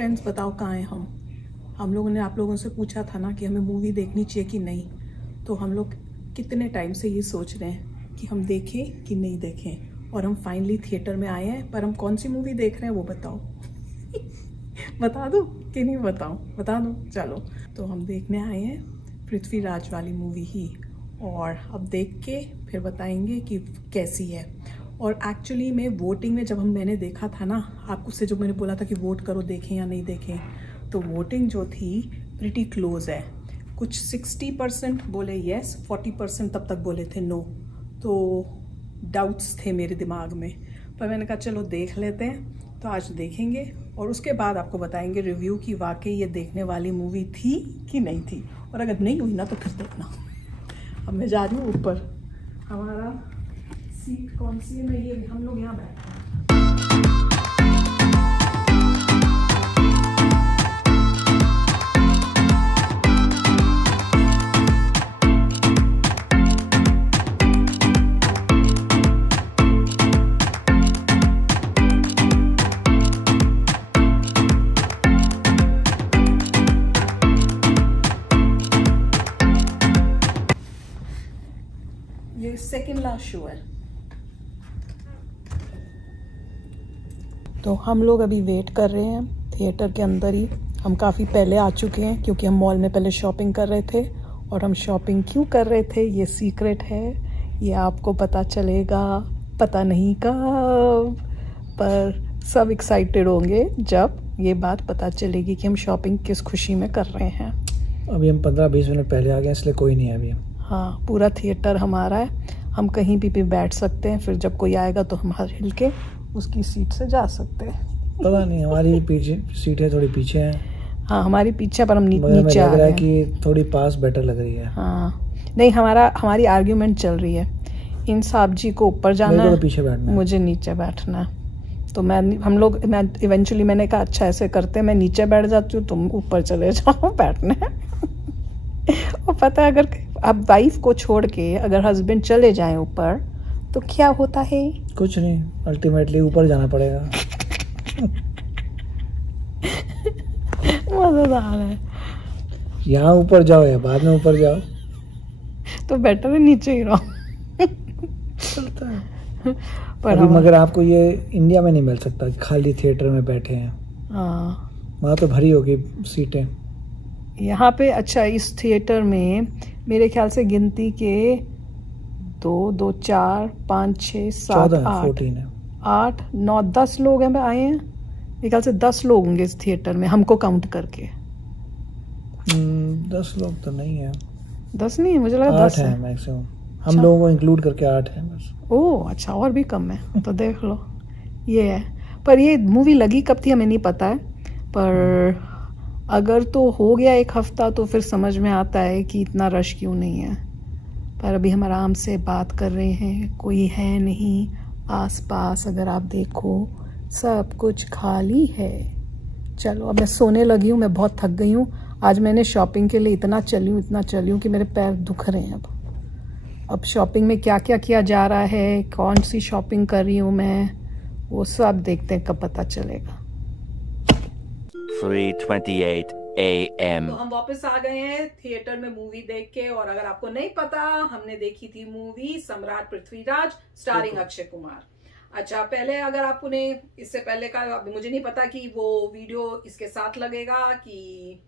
Friends, बताओ कहाँ हैं हम लोगों ने आप लोगों से पूछा था ना कि हमें मूवी देखनी चाहिए कि नहीं। तो हम लोग कितने टाइम से ये सोच रहे हैं कि हम देखें कि नहीं देखें, और हम फाइनली थिएटर में आए हैं। पर हम कौन सी मूवी देख रहे हैं वो बताओ। बता दूँ कि नहीं बताऊँ? बता दूँ, चलो। तो हम देखने आए हैं पृथ्वीराज वाली मूवी ही, और अब देख के फिर बताएंगे कि कैसी है। और एक्चुअली में वोटिंग में जब मैंने देखा था ना, आपको से जो मैंने बोला था कि वोट करो देखें या नहीं देखें, तो वोटिंग जो थी प्रिटी क्लोज है। कुछ 60% बोले येस, 40% तब तक बोले थे नो। तो डाउट्स थे मेरे दिमाग में, पर मैंने कहा चलो देख लेते हैं। तो आज देखेंगे और उसके बाद आपको बताएंगे रिव्यू कि वाकई ये देखने वाली मूवी थी कि नहीं थी। और अगर नहीं हुई ना तो फिर देखना। अब मैं जा रही हूँ ऊपर। हमारा सीट कौन सी है? मैं ये हम लोग यहाँ बैठे हैं। ये सेकेंड लास्ट शो है। तो हम लोग अभी वेट कर रहे हैं थिएटर के अंदर ही। हम काफ़ी पहले आ चुके हैं क्योंकि हम मॉल में पहले शॉपिंग कर रहे थे। और हम शॉपिंग क्यों कर रहे थे ये सीक्रेट है, ये आपको पता चलेगा पता नहीं कब, पर सब एक्साइटेड होंगे जब ये बात पता चलेगी कि हम शॉपिंग किस खुशी में कर रहे हैं। अभी हम 15-20 मिनट पहले आ गए, इसलिए कोई नहीं है अभी। हाँ, पूरा थिएटर हमारा है, हम कहीं भी बैठ सकते हैं। फिर जब कोई आएगा तो हम हिल के उसकी सीट से जा सकते हैं। पता नहीं, हमारी पीछे सीट है, थोड़ी पीछे है। हाँ, हमारी पीछे, पर हम नीचे आ रहा गए है कि थोड़ी पास बेटर लग रही है। हाँ नहीं, हमारी आर्ग्यूमेंट चल रही है। इन साहब जी को ऊपर जाना है, पीछे बैठना, मुझे नीचे बैठना है। तो मैं इवेंचुअली मैंने कहा अच्छा ऐसे करते हैं, मैं नीचे बैठ जाती हूँ, तुम ऊपर चले जाओ बैठने। और पता है, अगर अब वाइफ को छोड़ के अगर हस्बैंड चले जाएं ऊपर तो क्या होता है? कुछ नहीं, अल्टीमेटली ऊपर जाना पड़ेगा। मजेदार है। यहाँ ऊपर जाओ या बाद में ऊपर जाओ, तो बेटर है नीचे ही रहो। चलता है। पर अभी मगर आपको ये इंडिया में नहीं मिल सकता, खाली थिएटर में बैठे हैं। हाँ, वहाँ तो भरी होगी सीटें। यहाँ पे अच्छा, इस थिएटर में मेरे ख्याल से गिनती के 2, 4, 5, 6, 7, 8, 9, 10 लोग हैं आए हैं। मेरे ख्याल से 10 लोग होंगे इस थिएटर में, हमको काउंट करके। 10 लोग तो नहीं है। 10 नहीं, मुझे लगा 10 है मैक्सिमम। हम लोगों को इंक्लूड करके 8 है बस। ओह अच्छा, और भी कम है तो देख लो। ये है, पर ये मूवी लगी कब थी हमें नहीं पता है, पर अगर तो हो गया 1 हफ्ता तो फिर समझ में आता है कि इतना रश क्यों नहीं है। पर अभी हम आराम से बात कर रहे हैं, कोई है नहीं आसपास। अगर आप देखो सब कुछ खाली है। चलो अब मैं सोने लगी हूँ, मैं बहुत थक गई हूँ। आज मैंने शॉपिंग के लिए इतना चली हूँ कि मेरे पैर दुख रहे हैं। अब शॉपिंग में क्या क्या किया जा रहा है, कौन सी शॉपिंग कर रही हूँ मैं, वो सब देखते हैं, कब पता चलेगा। 3:28 AM। तो हम वापस आ गए हैं थिएटर में मूवी देख के। और अगर आपको नहीं पता, हमने देखी थी मूवी सम्राट पृथ्वीराज स्टारिंग अक्षय कुमार। अच्छा, पहले अगर आपको ने इससे पहले का, मुझे नहीं पता कि वो वीडियो इसके साथ लगेगा कि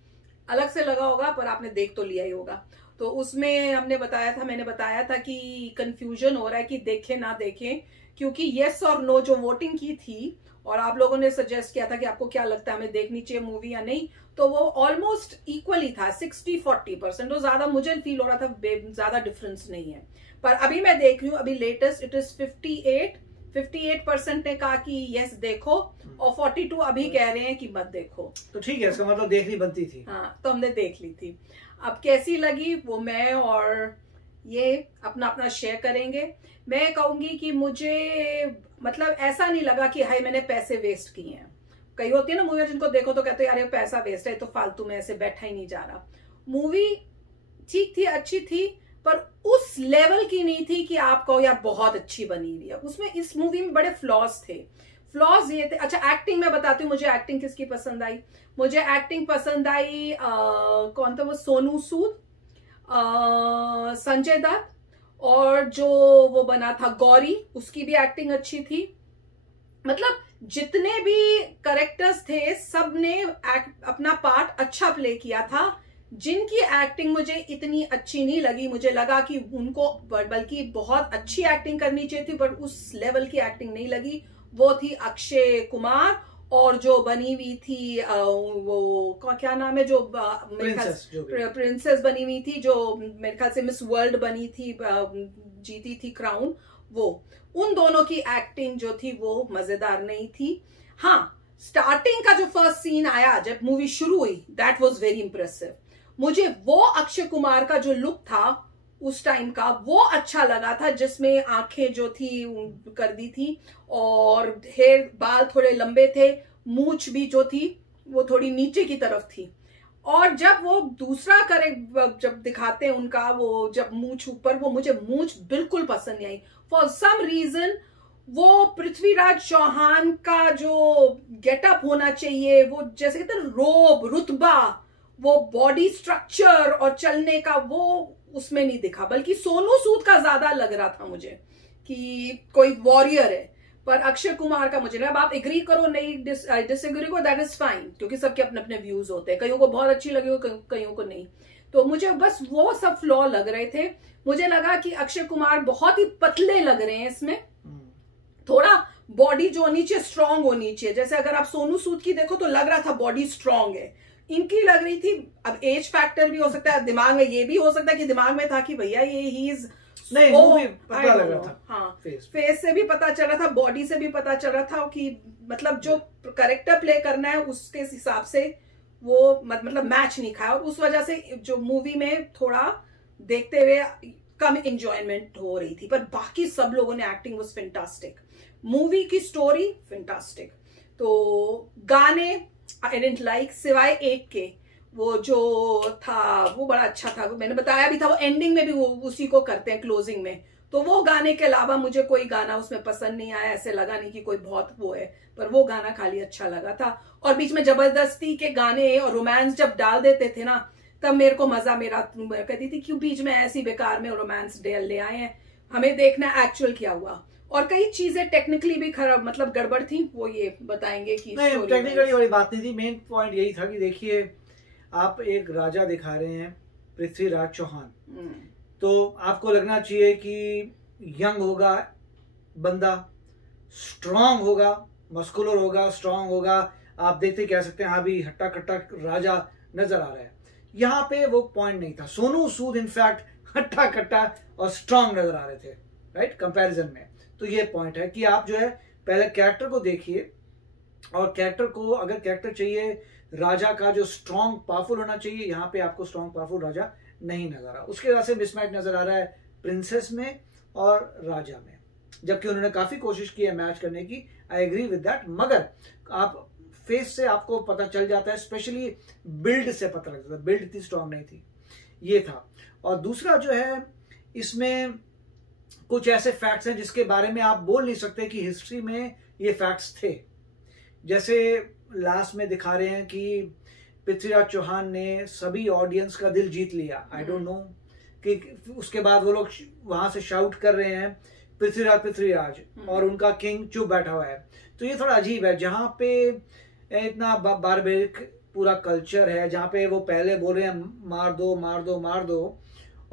अलग से लगा होगा, पर आपने देख तो लिया ही होगा। तो उसमें मैंने बताया था कि कंफ्यूजन हो रहा है कि देखें ना देखें, क्योंकि येस और नो जो वोटिंग की थी और आप लोगों ने सजेस्ट किया था कि आपको क्या लगता है हमें देखनी चाहिए मूवी या नहीं, तो वो ऑलमोस्ट इक्वल ही था, 60-40%। तो ज्यादा मुझे फील हो रहा था ज्यादा डिफरेंस नहीं है। पर अभी मैं देख रही हूँ, अभी लेटेस्ट इट इज 58% ने कहा कि यस देखो, और 42 अभी कह रहे हैं कि मत देखो। तो ठीक है, इसका मतलब देखनी बनती थी। हाँ, तो हमने देख ली थी। अब कैसी लगी वो मैं और ये अपना शेयर करेंगे। मैं कहूंगी कि मुझे मतलब ऐसा नहीं लगा कि हाय मैंने पैसे वेस्ट किए हैं। कई होती है ना मूवी जिनको देखो तो कहते हैं यार ये पैसा वेस्ट है, तो फालतू में ऐसे बैठा ही नहीं जा रहा। मूवी ठीक थी, अच्छी थी, पर उस लेवल की नहीं थी कि आप कहो यार बहुत अच्छी बनी हुई है। उसमें इस मूवी में बड़े फ्लॉज थे। फ्लॉज ये थे। अच्छा एक्टिंग मैं बताती हूँ, मुझे एक्टिंग किसकी पसंद आई। मुझे एक्टिंग पसंद आई कौन था वो, सोनू सूद, संजय दत्त, और जो वो बना था गौरी, उसकी भी एक्टिंग अच्छी थी। मतलब जितने भी कैरेक्टर्स थे सब ने अपना पार्ट अच्छा प्ले किया था। जिनकी एक्टिंग मुझे इतनी अच्छी नहीं लगी, मुझे लगा कि उनको बल्कि बहुत अच्छी एक्टिंग करनी चाहिए थी, पर उस लेवल की एक्टिंग नहीं लगी, वो थी अक्षय कुमार, और जो बनी हुई थी वो क्या नाम है, जो प्रिंसेस बनी हुई थी, जो मेरे ख्याल से मिस वर्ल्ड बनी थी, जीती थी क्राउन, वो उन दोनों की एक्टिंग जो थी वो मजेदार नहीं थी। हाँ, स्टार्टिंग का जो फर्स्ट सीन आया जब मूवी शुरू हुई, दैट वाज वेरी इंप्रेसिव। मुझे वो अक्षय कुमार का जो लुक था उस टाइम का वो अच्छा लगा था, जिसमें आंखें जो थी कर दी थी, और हेयर बाल थोड़े लंबे थे, मूंछ भी जो थी वो थोड़ी नीचे की तरफ थी। और जब वो दूसरा करे जब दिखाते हैं उनका वो जब मूंछ ऊपर, वो मुझे मूंछ बिल्कुल पसंद नहीं आई। फॉर सम रीजन वो पृथ्वीराज चौहान का जो गेटअप होना चाहिए, वो जैसे कहते हैं रोब, रुतबा, वो बॉडी स्ट्रक्चर और चलने का, वो उसमें नहीं दिखा, बल्कि सोनू सूद का ज्यादा लग रहा था मुझे कि कोई वॉरियर है। पर अक्षय कुमार का मुझे लगा, आप एग्री करो नहीं डिसएग्री करो, दैट इज फाइन, क्योंकि सबके अपने अपने व्यूज होते हैं, कईयों को बहुत अच्छी लगी, कईयों को नहीं। तो मुझे बस वो सब फ्लॉ लग रहे थे। मुझे लगा कि अक्षय कुमार बहुत ही पतले लग रहे हैं इसमें, थोड़ा बॉडी जो नीचे स्ट्रांग होनी चाहिए। जैसे अगर आप सोनू सूद की देखो तो लग रहा था बॉडी स्ट्रांग है, इनकी लग रही थी, अब एज फैक्टर भी हो सकता है, दिमाग में ये भी हो सकता है कि दिमाग में था कि भैया ये ही इज नहीं, वो भी पता लग रहा था। हाँ, फेस से भी पता चल रहा था, बॉडी से भी पता चल रहा था कि मतलब जो कैरेक्टर प्ले करना है उसके हिसाब से वो मतलब मैच नहीं खाया, और उस वजह से जो मूवी में थोड़ा देखते हुए कम एंजॉयमेंट हो रही थी। पर बाकी सब लोगों ने एक्टिंग वाज फैंटास्टिक, मूवी की स्टोरी फैंटास्टिक। तो गाने आई डिडंट लाइक, सिवाय एक के, वो जो था वो बड़ा अच्छा था, मैंने बताया भी था, वो एंडिंग में भी वो उसी को करते हैं क्लोजिंग में, तो वो गाने के अलावा मुझे कोई गाना उसमें पसंद नहीं आया। ऐसे लगा नहीं कि कोई बहुत वो है, पर वो गाना खाली अच्छा लगा था। और बीच में जबरदस्ती के गाने और रोमांस जब डाल देते थे ना, तब मेरे को मजा, मेरा कहती थी क्यों बीच में ऐसी बेकार में रोमांस ले आए हैं, हमें देखना एक्चुअल क्या हुआ। और कई चीजें टेक्निकली भी खराब, मतलब गड़बड़ थी, वो ये बताएंगे कि नहीं, टेक्निकली वाली बात नहीं थी। मेन पॉइंट यही था कि देखिए आप एक राजा दिखा रहे हैं पृथ्वीराज चौहान, तो आपको लगना चाहिए कि यंग होगा बंदा, स्ट्रांग होगा, मस्कुलर होगा, स्ट्रांग होगा, आप देखते कह सकते हैं हाँ भी हट्टा कट्टा राजा नजर आ रहा है। यहाँ पे वो पॉइंट नहीं था। सोनू सूद इनफैक्ट हट्टा कट्टा और स्ट्रांग नजर आ रहे थे, राइट, कंपैरिजन में। तो ये पॉइंट है कि आप जो है पहले कैरेक्टर को देखिए, और कैरेक्टर को अगर कैरेक्टर चाहिए राजा का जो स्ट्रांग पावरफुल होना चाहिए, यहाँ पे आपको स्ट्रांग पावरफुल राजा नहीं नजर आ रहा। उसके वजह से मिसमैच नजर आ रहा है प्रिंसेस में और राजा में, जबकि उन्होंने काफी कोशिश की है मैच करने की, आई एग्री विद दैट। मगर आप फेस से आपको पता चल जाता है, स्पेशली बिल्ड से पता लगता है, बिल्ड इतनी स्ट्रांग नहीं थी, ये था। और दूसरा जो है, इसमें कुछ ऐसे फैक्ट्स हैं जिसके बारे में आप बोल नहीं सकते कि हिस्ट्री में ये फैक्ट्स थे। जैसे लास्ट में दिखा रहे हैं कि पृथ्वीराज चौहान ने सभी ऑडियंस का दिल जीत लिया। आई डोंट नो कि उसके बाद वो लोग वहां से शाउट कर रहे हैं पृथ्वीराज पृथ्वीराज, और उनका किंग चुप बैठा हुआ है। तो ये थोड़ा अजीब है, जहां पे इतना बारबेरिक पूरा कल्चर है, जहां पे वो पहले बोल रहे हैं मार दो मार दो मार दो,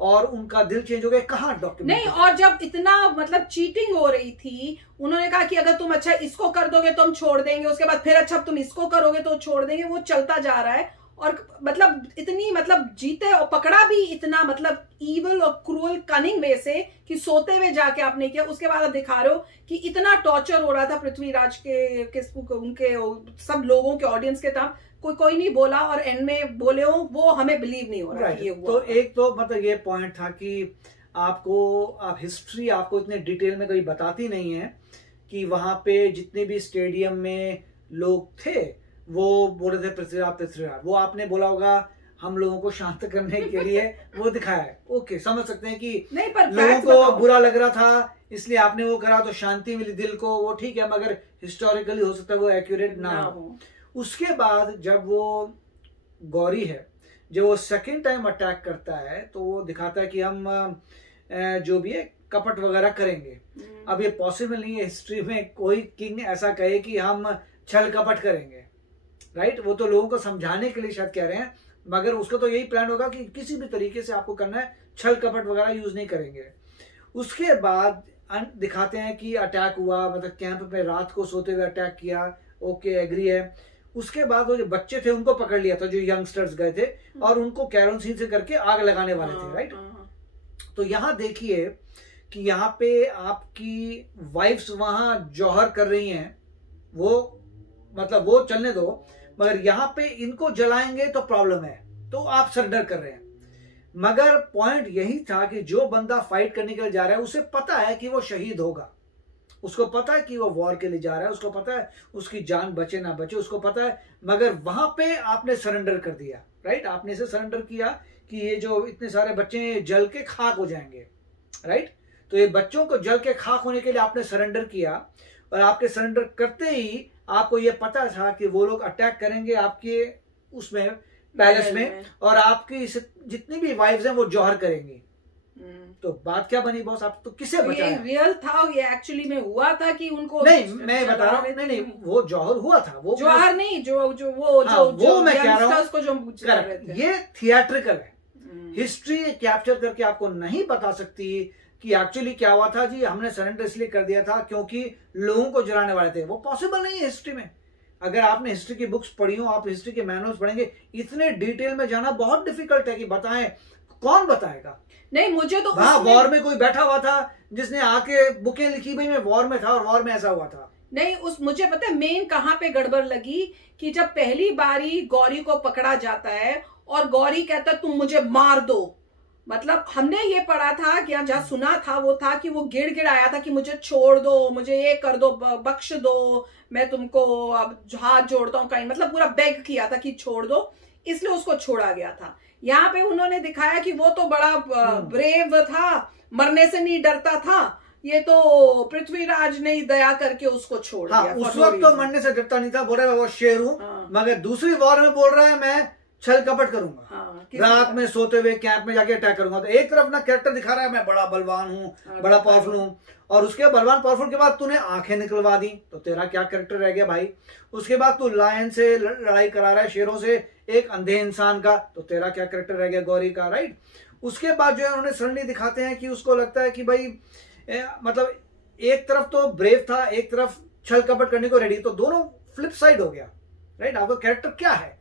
और उनका दिल चेंज हो गया। कहाँ डॉक्यूमेंट नहीं, और जब इतना मतलब चीटिंग हो रही थी, उन्होंने कहा कि अगर तुम अच्छा इसको कर दोगे तो हम छोड़ देंगे, उसके बाद फिर अच्छा तुम इसको करोगे तो छोड़ देंगे, वो चलता जा रहा है। और मतलब इतनी मतलब जीते और पकड़ा भी इतना मतलब ईवल और क्रूअल कनिंग वे से कि सोते हुए जाके आपने किया। उसके बाद आप दिखा रहे हो कि इतना टॉर्चर हो रहा था पृथ्वीराज के उनके सब लोगों के ऑडियंस के था, कोई नहीं बोला, और एंड में बोले हो वो हमें बिलीव नहीं हो रहा ये हुआ। तो एक तो मतलब ये पॉइंट था कि आप हिस्ट्री आपको इतने डिटेल में कभी बताती नहीं है कि वहां पे जितने भी स्टेडियम में लोग थे वो बोल रहे थे पृथ्वीराज पृथ्वीराज, वो आपने बोला होगा हम लोगों को शांत करने के लिए वो दिखाया है। ओके, समझ सकते हैं कि नहीं, पर लोगों को बुरा लग रहा था इसलिए आपने वो करा तो शांति मिली दिल को, वो ठीक है, मगर हिस्टोरिकली हो सकता है वो एक्यूरेट ना हो। उसके बाद जब वो गौरी है, जब वो सेकेंड टाइम अटैक करता है तो वो दिखाता है कि हम जो भी है कपट वगैरह करेंगे। अब ये पॉसिबल नहीं है हिस्ट्री में कोई किंग ऐसा कहे कि हम छल कपट करेंगे, राइट? वो तो लोगों को समझाने के लिए शायद कह रहे हैं, मगर उसका तो यही प्लान होगा कि किसी भी तरीके से आपको करना है, छल कपट वगैरह यूज नहीं करेंगे। उसके बाद दिखाते हैं कि अटैक हुआ, मतलब कैंप पे रात को सोते हुए अटैक किया, ओके एग्री है। उसके बाद वो जो बच्चे थे उनको पकड़ लिया था, जो यंगस्टर्स गए थे, और उनको कैरोसिन से करके आग लगाने वाले थे, राइट? तो यहाँ देखिए कि यहाँ पे आपकी वाइफ्स वहां जौहर कर रही हैं, वो मतलब वो चलने दो, मगर यहाँ पे इनको जलाएंगे तो प्रॉब्लम है, तो आप सरेंडर कर रहे हैं। मगर पॉइंट यही था कि जो बंदा फाइट करने के लिए जा रहा है उसे पता है कि वो शहीद होगा, उसको पता है कि वो वॉर के लिए जा रहा है, उसको पता है उसकी जान बचे ना बचे, उसको पता है, मगर वहां पे आपने सरेंडर कर दिया, राइट? आपने इसे सरेंडर किया कि ये जो इतने सारे बच्चे जल के खाक हो जाएंगे, राइट? तो ये बच्चों को जल के खाक होने के लिए आपने सरेंडर किया, और आपके सरेंडर करते ही आपको ये पता था कि वो लोग अटैक करेंगे आपके उसमें पैलेस में, और आपकी जितनी भी वाइफ्स हैं वो जौहर करेंगी। तो बात क्या बनी बॉस? आप तो किसे बचाया? ये रियल था, ये एक्चुअली में हुआ था कि उनको नहीं, मैं बता रहा हूँ, नहीं वो जौहर हुआ था, वो जौहर नहीं, जो मैं कह रहा हूँ को जो ये थिएट्रिकल है। हिस्ट्री कैप्चर करके आपको नहीं बता सकती कि एक्चुअली क्या हुआ था। जी हमने सरेंडर इसलिए कर दिया था क्योंकि लोगों को जलाने वाले थे, वो पॉसिबल नहीं है हिस्ट्री में। अगर आपने हिस्ट्री की बुक्स पढ़ी हो, आप हिस्ट्री के मैनुअल्स पढ़ेंगे, इतने डिटेल में जाना बहुत डिफिकल्ट है कि बताएं, कौन बताएगा? नहीं, मुझे तो वहां वॉर में कोई बैठा हुआ था जिसने आके बुकें लिखी, भाई मैं वॉर में था और वॉर में ऐसा हुआ था। नहीं, मुझे पता है मेन कहां पे गड़बड़ लगी कि जब पहली बारी गौरी को पकड़ा जाता है और गौरी कहता है तुम मुझे मार दो, मतलब हमने ये पढ़ा था कि जहां सुना था वो था कि वो गिड़ आया था कि मुझे छोड़ दो, मुझे ये कर दो, बख्श दो, मैं तुमको अब हाथ जोड़ता हूँ, कहीं मतलब पूरा बेग किया था कि छोड़ दो, इसलिए उसको छोड़ा गया था। यहाँ पे उन्होंने दिखाया कि वो तो बड़ा ब्रेव था, मरने से नहीं डरता था, ये तो पृथ्वीराज ने दया करके उसको छोड़ दिया। उस वक्त तो मरने से डरता नहीं था, बोल रहा है वो शेर हूँ, मगर दूसरी वॉर में बोल रहा है मैं छल कपट करूंगा, रात में सोते हुए कैंप में जाके अटैक करूंगा। तो एक तरफ ना कैरेक्टर दिखा रहा है मैं बड़ा बलवान हूँ, बड़ा पावरफुल हूँ, और उसके बलवान पावरफुल के बाद तूने आंखें निकलवा दी, तो तेरा क्या कैरेक्टर रह गया भाई? उसके बाद तू लायन से लड़ाई करा रहा है, शेरों से, एक अंधे इंसान का, तो तेरा क्या कैरेक्टर रह गया गौरी का, राइट? उसके बाद जो है उन्होंने सडनली दिखाते हैं कि उसको लगता है कि भाई मतलब एक तरफ तो ब्रेव था, एक तरफ छल कपट करने को रेडी, तो दोनों फ्लिप साइड हो गया, राइट? आपका कैरेक्टर क्या है?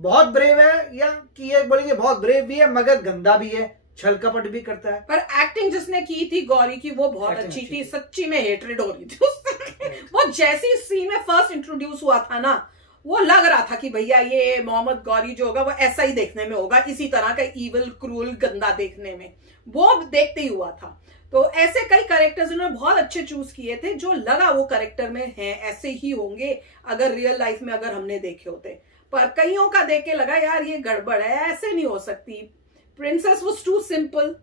बहुत ब्रेव है, या कि ये बोलेंगे बहुत ब्रेव भी है मगर गंदा भी है, छल कपट भी करता है। पर एक्टिंग जिसने की थी गौरी की वो बहुत अच्छी थी, सच्ची में हेट्रेड हो रही थी उससे। वो जैसी सीन में फर्स्ट इंट्रोड्यूस हुआ था ना, वो लग रहा था कि भैया ये मोहम्मद गौरी जो होगा वो ऐसा ही देखने में होगा, इसी तरह का इविल क्रूल गंदा देखने में, वो देखते ही हुआ था। तो ऐसे कई कैरेक्टर्स उन्होंने बहुत अच्छे चूज किए थे, जो लगा वो कैरेक्टर में हैं, ऐसे ही होंगे अगर रियल लाइफ में अगर हमने देखे होते। पर कईयों का देख के लगा यार ये गड़बड़ है, ऐसे नहीं हो सकती, प्रिंसेस वाज टू सिंपल,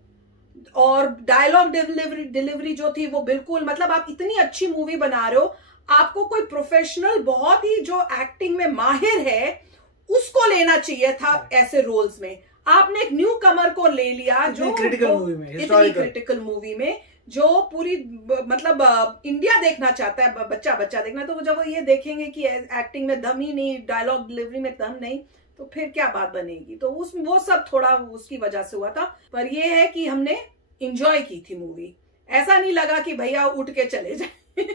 और डायलॉग डिलीवरी जो थी वो बिल्कुल, मतलब आप इतनी अच्छी मूवी बना रहे हो, आपको कोई प्रोफेशनल बहुत ही जो एक्टिंग में माहिर है उसको लेना चाहिए था ऐसे रोल्स में। आपने एक न्यू कमर को ले लिया जो इतनी क्रिटिकल मूवी में जो पूरी मतलब इंडिया देखना चाहता है, बच्चा देखना, तो जब वो ये देखेंगे कि एक्टिंग में दम ही नहीं, डायलॉग डिलीवरी में दम नहीं, तो फिर क्या बात बनेगी? तो वो सब थोड़ा उसकी वजह से हुआ था। पर ये है कि हमने एंजॉय की थी मूवी, ऐसा नहीं लगा कि भैया उठ के चले जाए।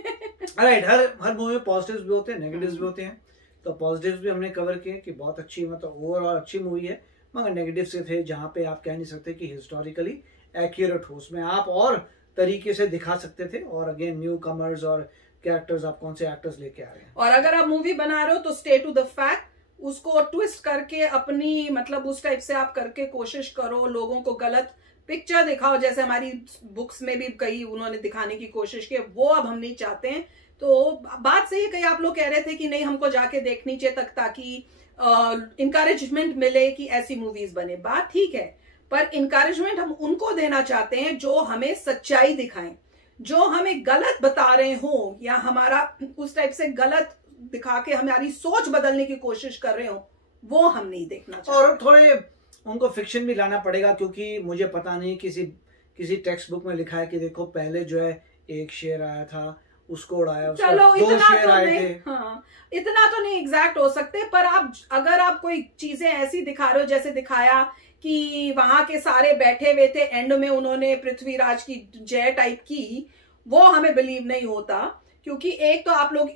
राइट, हर मूवी में पॉजिटिव्स भी होते हैं, नेगेटिव्स भी होते हैं, तो पॉजिटिव्स भी हमने कवर किए कि बहुत अच्छी, मतलब ओवरऑल अच्छी मूवी है, मगर नेगेटिव से थे जहाँ पे आप कह नहीं सकते कि हिस्टोरिकली एक्यूरेट हो, उसमें आप और तरीके से दिखा सकते थे। और अगेन न्यू कमर्स और कैरेक्टर्स, आप कौन से एक्टर्स लेके आ रहे हैं, और अगर आप मूवी बना रहे हो तो स्टे टू द फैक्ट, उसको ट्विस्ट करके अपनी मतलब उस टाइप से आप करके कोशिश करो, लोगों को गलत पिक्चर दिखाओ, जैसे हमारी बुक्स में भी कई उन्होंने दिखाने की कोशिश की, वो अब हम नहीं चाहते हैं। तो बात सही है, कई आप लोग कह रहे थे कि नहीं हमको जाके देखनी चाहिए तक, ताकि इंकरेजमेंट मिले कि ऐसी मूवीज बने, बात ठीक है, पर इंकरेजमेंट हम उनको देना चाहते हैं जो हमें सच्चाई दिखाएं, जो हमें गलत बता रहे हो या हमारा उस टाइप से गलत दिखा के हमारी सोच बदलने की कोशिश कर रहे हो, वो हम नहीं देखना चाहते। और थोड़े उनको फिक्शन भी लाना पड़ेगा, क्योंकि मुझे पता नहीं किसी टेक्स्ट बुक में लिखा है कि देखो पहले जो है एक शेर आया था, उसको उड़ाया, चलो दो शेर तो आए नहीं, थे। हाँ, इतना तो नहीं एग्जैक्ट हो सकते, पर आप अगर आप कोई चीजें ऐसी दिखा रहे हो जैसे दिखाया कि वहां के सारे बैठे हुए थे, एंड में उन्होंने पृथ्वीराज की जय टाइप की, वो हमें बिलीव नहीं होता। क्योंकि एक तो आप लोग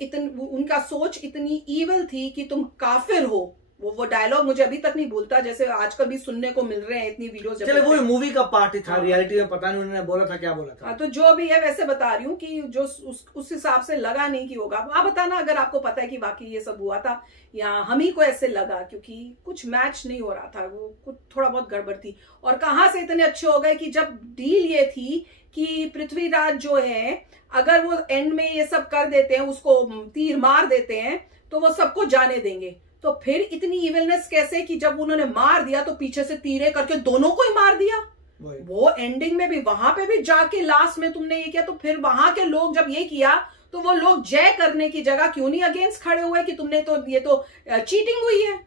उनका सोच इतनी ईवल थी कि तुम काफिर हो, वो डायलॉग मुझे अभी तक नहीं भूलता, जैसे आजकल भी सुनने को मिल रहे हैं इतनी वीडियोस। चले वो मूवी का पार्ट ही था, रियलिटी में पता नहीं उन्होंने बोला था क्या बोला था। तो जो भी है वैसे बता रही हूँ कि जो उस हिसाब से लगा नहीं कि होगा। आप बताना अगर आपको पता है कि वाकई ये सब हुआ था या हम ही को ऐसे लगा, क्योंकि कुछ मैच नहीं हो रहा था, वो कुछ थोड़ा बहुत गड़बड़ थी। और कहाँ से इतने अच्छे हो गए कि जब डील ये थी कि पृथ्वीराज जो है अगर वो एंड में ये सब कर देते हैं, उसको तीर मार देते हैं, तो वो सबको जाने देंगे। तो फिर इतनी इविलनेस कैसे कि जब उन्होंने मार दिया तो पीछे से तीरे करके दोनों को ही मार दिया। वो एंडिंग में भी वहां पे भी जाके लास्ट में तुमने ये किया, तो फिर वहां के लोग जब ये किया तो वो लोग जय करने की जगह क्यों नहीं अगेंस्ट खड़े हुए कि तुमने तो ये तो चीटिंग हुई है।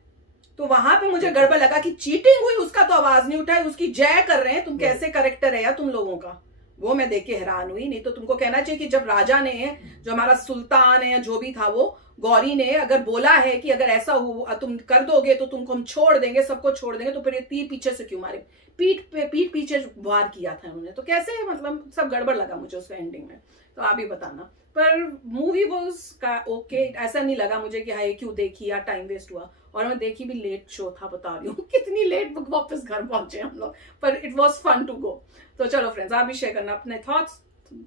तो वहां पे मुझे गड़बड़ लगा कि चीटिंग हुई, उसका तो आवाज नहीं उठाई, उसकी जय कर रहे हैं। तुम कैसे करेक्टर है यार तुम लोगों का, वो मैं देख के हैरान हुई। नहीं तो तुमको कहना चाहिए कि जब राजा ने, जो हमारा सुल्तान है या जो भी था, वो गौरी ने अगर बोला है कि अगर ऐसा हुआ तुम कर दोगे तो तुमको हम छोड़ देंगे, सबको छोड़ देंगे, तो फिर ये तीर पीछे से क्यों मारे, पीठ पीछे वार किया था उन्होंने। तो कैसे, मतलब सब गड़बड़ लगा मुझे उसका एंडिंग में। तो आप ही बताना। पर मूवी वॉज का ओके, ऐसा नहीं लगा मुझे कि हाँ ये क्यों देखी या टाइम वेस्ट हुआ। और मैं देखी भी लेट शो था, बता रही हूँ कितनी लेट वापस घर पहुंचे हम लोग, पर it was fun to go. तो चलो फ्रेंड्स, आप भी शेयर करना अपने थॉट्स।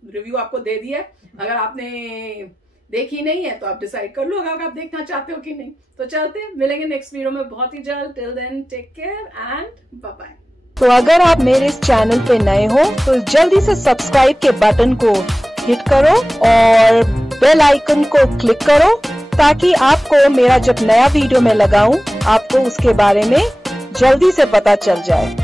रिव्यू आपको दे दिया, अगर आपने देखी नहीं है तो आप डिसाइड कर लो अगर आप देखना चाहते हो कि नहीं। तो चलते हैं, मिलेंगे नेक्स्ट वीडियो में बहुत ही जल्द। Till then take care and bye bye. तो अगर आप मेरे इस चैनल पे नए हो तो जल्दी से सब्सक्राइब के बटन को हिट करो और बेल आइकन को क्लिक करो, ताकि आपको मेरा जब नया वीडियो मैं लगाऊं आपको उसके बारे में जल्दी से पता चल जाए।